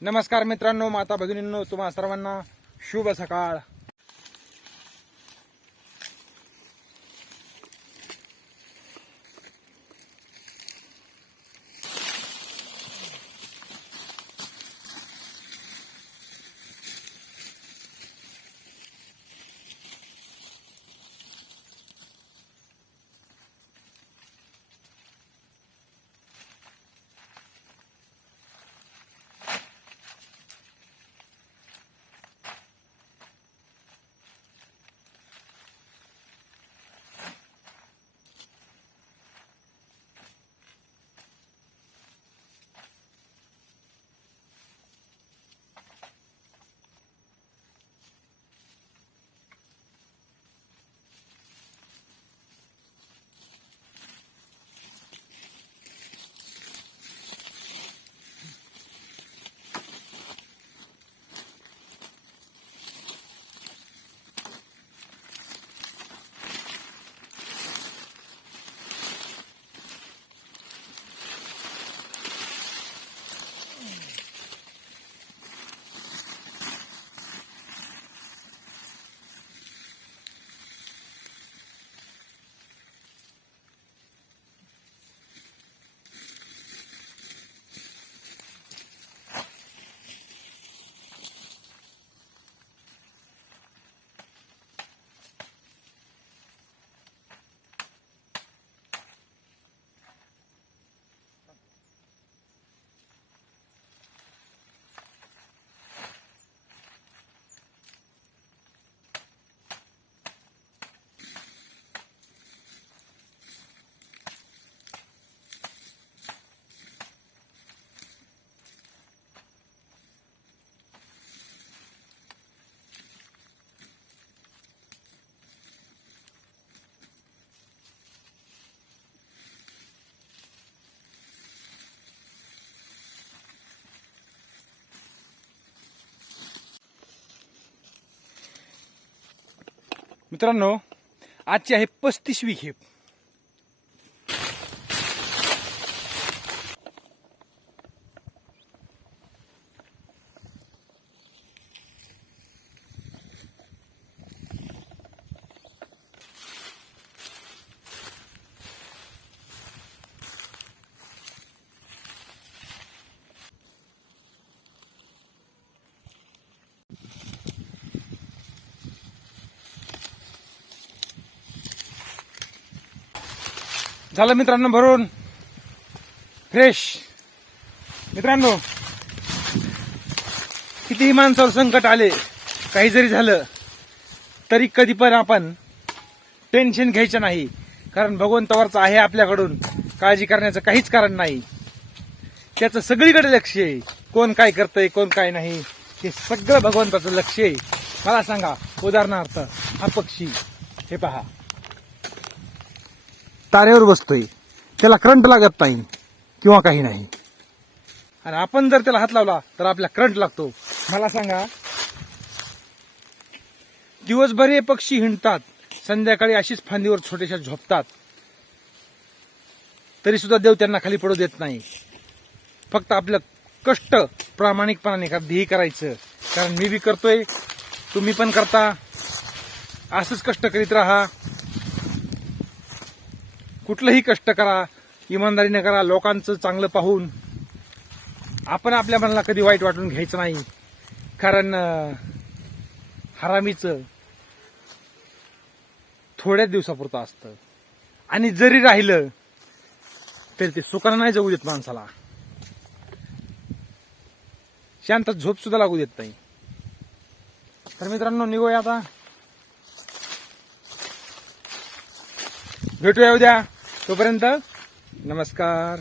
नमस्कार मित्रांनो माता भगिनींनो तुम्हा सर्वांना शुभ सकाळ. मित्रांनो आजची आहे पस्तीसवी खेप. झालं मित्रांनो भरून. फ्रेश मित्रांनो कितीही माणसावर संकट आले काही जरी झालं तरी कधी पण आपण टेन्शन घ्यायचं नाही. कारण भगवंतावरचं आहे आपल्याकडून. काळजी करण्याचं काहीच कारण नाही. त्याचं सगळीकडे लक्ष आहे. कोण काय करतंय कोण काय नाही हे सगळं भगवंताचं लक्ष आहे. मला सांगा उदाहरणार्थ हा पक्षी हे पहा. तारेवर बसतोय. त्याला करंट लागत नाही किंवा काही नाही. आणि आपण जर त्याला हात लावला तर आपला करंट लागतो. मला सांगा दिवसभर हे पक्षी हिंडतात संध्याकाळी अशीच फांदीवर छोट्याशा झोपतात. तरी सुद्धा देव त्यांना खाली पडू देत नाही. फक्त आपलं कष्ट प्रामाणिकपणाने कधीही करायचं. कारण मी बी करतोय तुम्ही पण करता. असंच कष्ट करीत राहा. कुठलंही कष्ट करा इमानदारीने करा लोकांचं चांगलं पाहून. आपण आपल्या मनाला कधी वाईट वाटून घ्यायचं नाही. कारण हरामीचं थोड्याच दिवसापुरतं असतं. आणि जरी राहिलं तरी ते सुखानं नाही जगू देत माणसाला. शांत झोप सुद्धा लागू देत नाही. तर मित्रांनो निघूया आता. भेटूया उद्या. तोपर्यंत नमस्कार.